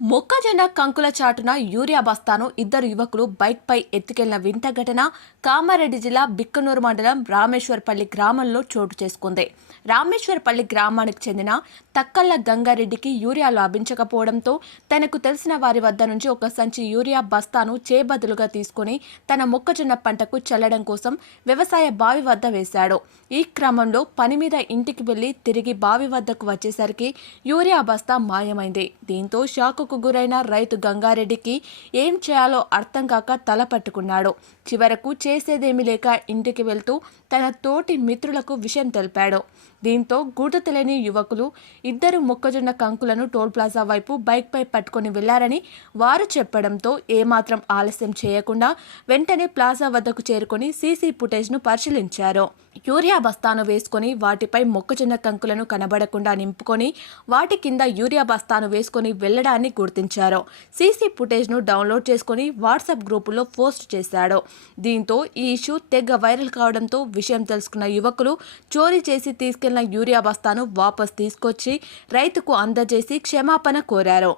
మొక్కజొన్న కంకుల చాటున యూరియా బస్తాను ఇద్దరు యువకులు బైక్పై ఎత్తుకెళ్లిన వింత ఘటన కామారెడ్డి జిల్లా బిక్కనూరు మండలం రామేశ్వరపల్లి గ్రామంలో చోటు చేసుకుంది. రామేశ్వరపల్లి గ్రామానికి చెందిన తక్కళ్ల గంగారెడ్డికి యూరియా లభించకపోవడంతో తనకు తెలిసిన వారి వద్ద నుంచి ఒక సంచి యూరియా బస్తాను చేబదులుగా తీసుకుని తన మొక్కజొన్న పంటకు చల్లడం కోసం వ్యవసాయ బావి వద్ద వేశాడు. ఈ క్రమంలో పని మీద ఇంటికి వెళ్లి తిరిగి బావి వద్దకు వచ్చేసరికి యూరియా బస్తా మాయమైంది. దీంతో షాకు గురైన రైతు గంగారెడ్డికి ఏం చేయాలో అర్థం కాక తల పట్టుకున్నాడు. చివరకు చేసేదేమీ లేక ఇంటికి వెళ్తూ తన తోటి మిత్రులకు విషయం తెలిపాడు. దీంతో గూడు తెలియని యువకులు ఇద్దరు మొక్కజొన్న కంకులను టోల్ ప్లాజా వైపు బైక్పై పట్టుకుని వెళ్లారని వారు చెప్పడంతో ఏమాత్రం ఆలస్యం చేయకుండా వెంటనే ప్లాజా వద్దకు చేరుకొని సీసీ ఫుటేజ్ను పరిశీలించారు. యూరియా బస్తాను వేసుకొని వాటిపై మొక్కజొన్న కంకులను కనబడకుండా నింపుకొని వాటి కింద యూరియా బస్తాను వేసుకొని వెళ్లడాన్ని గుర్తించారు. సీసీ ఫుటేజ్ను డౌన్లోడ్ చేసుకుని వాట్సాప్ గ్రూపులో పోస్ట్ చేశాడు. దీంతో ఈ ఇష్యూ తెగ వైరల్ కావడంతో విషయం తెలుసుకున్న యువకులు చోరీ చేసి తీసుకెళ్లిన యూరియా బస్తాను వాపస్ తీసుకొచ్చి రైతుకు అందజేసి క్షమాపణ కోరారు.